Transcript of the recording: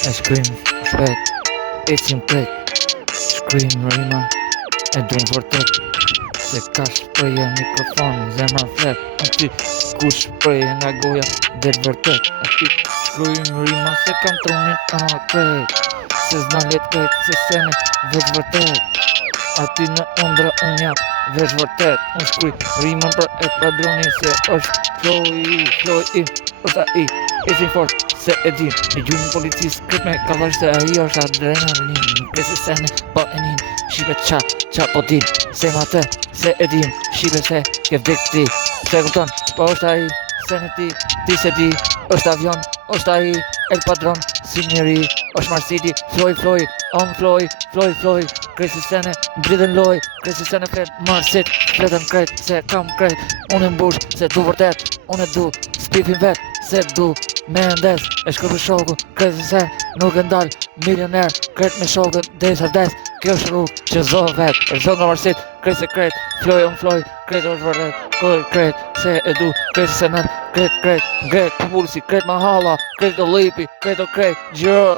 E shkrim shpet, ecim pret, shkrim rima, e drum vërtet. Se ka shpreje mikrofon, zemra flet, aty ku shpreje nga goja, det vërtet. Aty shkrim rima, se kam trunin kret, se zna let kret, se sene veç vërtet. Aty në ëndra unë jap veç vërtet. Unë shkruj rimën për e padroni, se është floj im, është ai, ecim fort, se e din. E gjujnë policis kët me kallash, se ai është adrenalin. Kresi sene po e nin, shipe qa po din, se ma te, se e din, shipe se ke vdek ti. Se kupton, po është ai, sene ti se di, është avion, është ai, el padron, si njeri, është Marsiti, floj, on floj, kresi sene, bridhen loj, kresi sene flet, Marsit, fletën kret, se kam kret, unë mbush, se du vërtet, unë du, spifin vet, se du, me ndes, e shkër për shoku, kresi se, nuk e ndal, milioner, kret me shokën, des ardes, kjo është rrugë, që zohë vet, e zohë nga Marsit, kresi kret, floj, on floj, kret është vërtet, kret, se e du, kresi sene, kret, populsi, kret mahala, kret o lipi, kret o kret, gjërë,